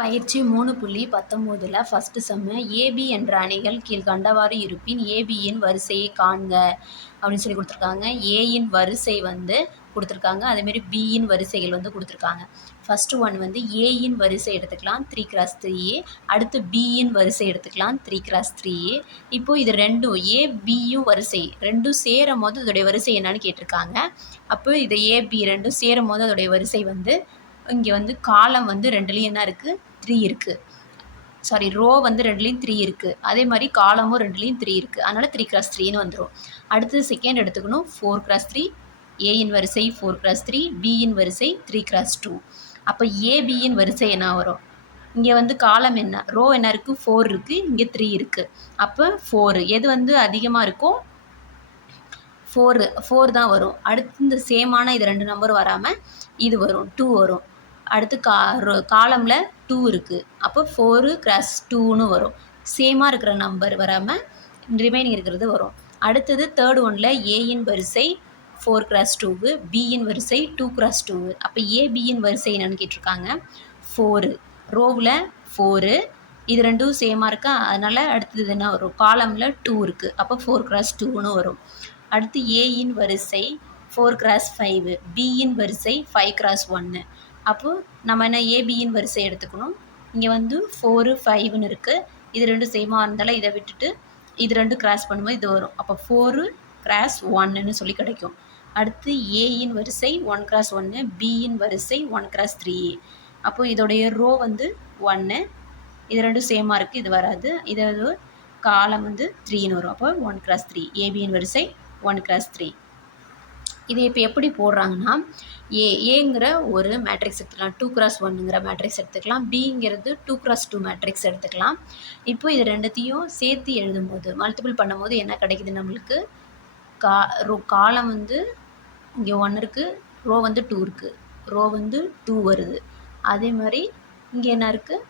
பயிற்சி மூணு புள்ளி பத்தொம்போதில் ஃபஸ்ட்டு செம்மு ஏபி என்ற அணிகள் கீழ்க்கண்டவாறு இருப்பின் ஏபியின் வரிசையை காண்க அப்படின்னு சொல்லி கொடுத்துருக்காங்க. ஏயின் வரிசை வந்து கொடுத்துருக்காங்க. அதேமாரி பியின் வரிசைகள் வந்து கொடுத்துருக்காங்க. ஃபஸ்ட்டு ஒன் வந்து ஏயின் வரிசை எடுத்துக்கலாம். த்ரீ கிராஸ் த்ரீ அடுத்து பியின் வரிசை எடுத்துக்கலாம். த்ரீ கிராஸ் த்ரீ இப்போ இது ரெண்டும் ஏ பியும் வரிசை. ரெண்டும் சேரும் போது இதோடைய வரிசை என்னன்னு கேட்டிருக்காங்க. அப்போ இது ஏபி ரெண்டும் சேரும் போது அதோடைய வரிசை வந்து இங்கே வந்து காலம் வந்து ரெண்டுலேயும் என்ன இருக்குது த்ரீ இருக்குது சாரி ரோ வந்து ரெண்டுலேயும் த்ரீ இருக்குது அதே மாதிரி காலமும் ரெண்டுலேயும் த்ரீ இருக்குது அதனால் த்ரீ கிராஸ் த்ரீன்னு வந்துடும் அடுத்தது செகண்ட் எடுத்துக்கணும். ஃபோர் கிராஸ் த்ரீ ஏயின் வரிசை ஃபோர் கிராஸ் த்ரீ பியின் வரிசை த்ரீ கிராஸ் டூ அப்போ ஏபியின் வரிசை என்ன வரும்? இங்கே வந்து காலம் என்ன? ரோ என்ன இருக்குது ஃபோர் இருக்குது இங்கே த்ரீ இருக்குது அப்போ ஃபோரு எது வந்து அதிகமாக இருக்கோ ஃபோரு ஃபோர் தான் வரும். அடுத்து இந்த சேமான இது ரெண்டு நம்பர் வராமல் இது வரும். டூ வரும். அடுத்து கா காலமில் டூ இருக்குது அப்போ ஃபோரு கிராஸ் டூன்னு வரும். சேமாக இருக்கிற நம்பர் வராமல் ரிமைனிங் இருக்கிறது வரும். அடுத்தது தேர்ட் ஒனில் ஏயின் வரிசை ஃபோர் கிராஸ் டூவு பியின் வரிசை டூ கிராஸ் டூவு அப்போ ஏபியின் வரிசை என்னென்னு கேட்டிருக்காங்க? ஃபோரு ரோவில் ஃபோரு இது ரெண்டும் சேமாக இருக்கா? அதனால் அடுத்தது என்ன வரும்? காலமில் டூ இருக்குது அப்போ ஃபோர் கிராஸ் டூன்னு வரும். அடுத்து ஏயின் வரிசை ஃபோர் கிராஸ் ஃபைவு பியின் வரிசை ஃபைவ் கிராஸ் ஒன்று அப்போது நம்ம என்ன ஏபியின் வரிசை எடுத்துக்கணும். இங்கே வந்து ஃபோரு ஃபைவ்னு இருக்குது இது ரெண்டு சேமாக இருந்தாலும் இதை விட்டுட்டு இது ரெண்டு கிராஸ் பண்ணும்போது இது வரும். அப்போ ஃபோரு கிராஸ் ஒன்னுன்னு சொல்லி கிடைக்கும். அடுத்து ஏயின் வரிசை ஒன் கிராஸ் ஒன்று பியின் வரிசை ஒன் கிராஸ் த்ரீ அப்போது இதோடைய ரோ வந்து ஒன்று இது ரெண்டும் சேமாக இருக்குது இது வராது. இது காலம் வந்து த்ரீன்னு வரும். அப்போ ஒன் கிராஸ் த்ரீ ஏபியின் வரிசை ஒன் கிராஸ் த்ரீ இது இப்போ எப்படி போடுறாங்கன்னா ஏ ஏங்கிற ஒரு மேட்ரிக்ஸ் எடுத்துக்கலாம். டூ கிராஸ் ஒன்னுங்கிற மேட்ரிக்ஸ் எடுத்துக்கலாம். பிங்கிறது டூ கிராஸ் டூ மேட்ரிக்ஸ் எடுத்துக்கலாம். இப்போ இது ரெண்டுத்தையும் சேர்த்து எழுதும்போது மல்டிபிள் பண்ணும்போது என்ன கிடைக்குது நம்மளுக்கு? கா ரோ காலம் வந்து இங்கே ஒன்று இருக்குது ரோ வந்து டூ இருக்குது ரோ வந்து டூ வருது. அதே மாதிரி இங்கே என்ன இருக்குது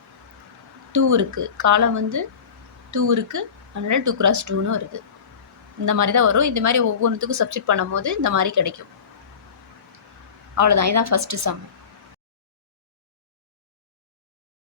டூ இருக்குது காலம் வந்து டூ இருக்குது அதனால் டூ கிராஸ் டூன்னு வருது. இந்த மாதிரி தான் வரும். இந்த மாதிரி ஒவ்வொன்றுத்துக்கும் சப்ஸ்டியூட் பண்ணும்போது இந்த மாதிரி கிடைக்கும். அவ்வளோதான் இதுதான் ஃபஸ்ட்டு சம்